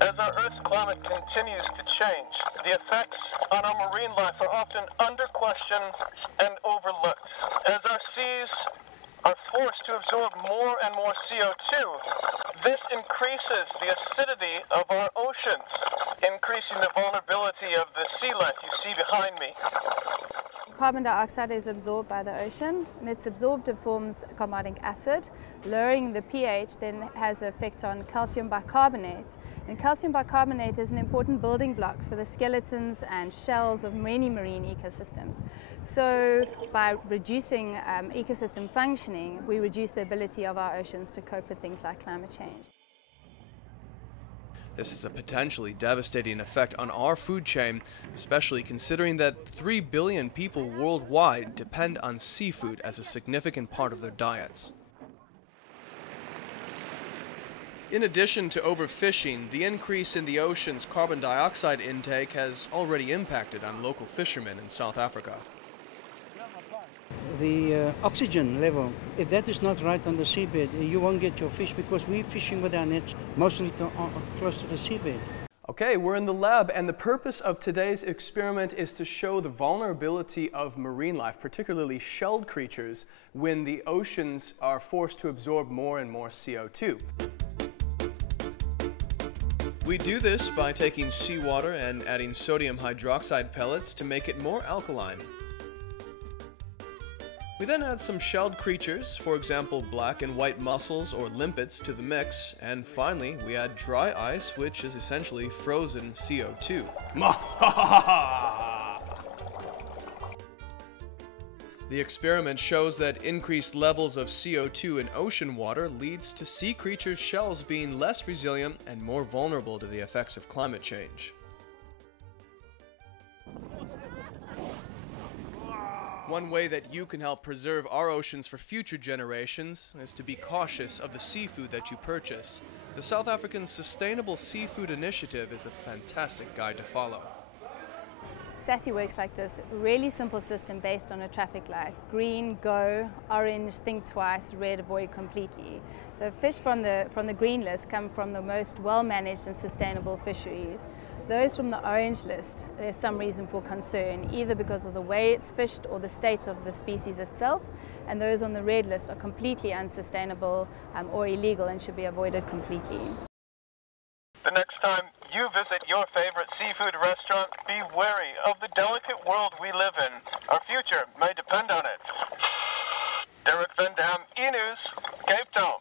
As our Earth's climate continues to change, the effects on our marine life are often under question and overlooked. As our seas are forced to absorb more and more CO2, this increases the acidity of our oceans, increasing the vulnerability of the sea life you see behind me. Carbon dioxide is absorbed by the ocean, and it's absorbed and forms carbonic acid. Lowering the pH then has an effect on calcium bicarbonate. And calcium bicarbonate is an important building block for the skeletons and shells of many marine ecosystems. So by reducing ecosystem functioning, we reduce the ability of our oceans to cope with things like climate change. This is a potentially devastating effect on our food chain, especially considering that 3 billion people worldwide depend on seafood as a significant part of their diets. In addition to overfishing, the increase in the ocean's carbon dioxide intake has already impacted on local fishermen in South Africa. The oxygen level, if that is not right on the seabed, you won't get your fish, because we're fishing with our nets mostly close to the seabed. Okay, we're in the lab, and the purpose of today's experiment is to show the vulnerability of marine life, particularly shelled creatures, when the oceans are forced to absorb more and more CO2. We do this by taking seawater and adding sodium hydroxide pellets to make it more alkaline. We then add some shelled creatures, for example black and white mussels or limpets, to the mix, and finally we add dry ice, which is essentially frozen CO2. The experiment shows that increased levels of CO2 in ocean water leads to sea creatures' shells being less resilient and more vulnerable to the effects of climate change. One way that you can help preserve our oceans for future generations is to be cautious of the seafood that you purchase. The South African Sustainable Seafood Initiative is a fantastic guide to follow. SASSI works like this, a really simple system based on a traffic light. Green, go; orange, think twice; red, avoid completely. So fish from the green list come from the most well-managed and sustainable fisheries. Those from the orange list, there's some reason for concern, either because of the way it's fished or the state of the species itself, and those on the red list are completely unsustainable or illegal and should be avoided completely. The next time you visit your favorite seafood restaurant, be wary of the delicate world we live in. Our future may depend on it. Derek Van Dam, eNews, Cape Town.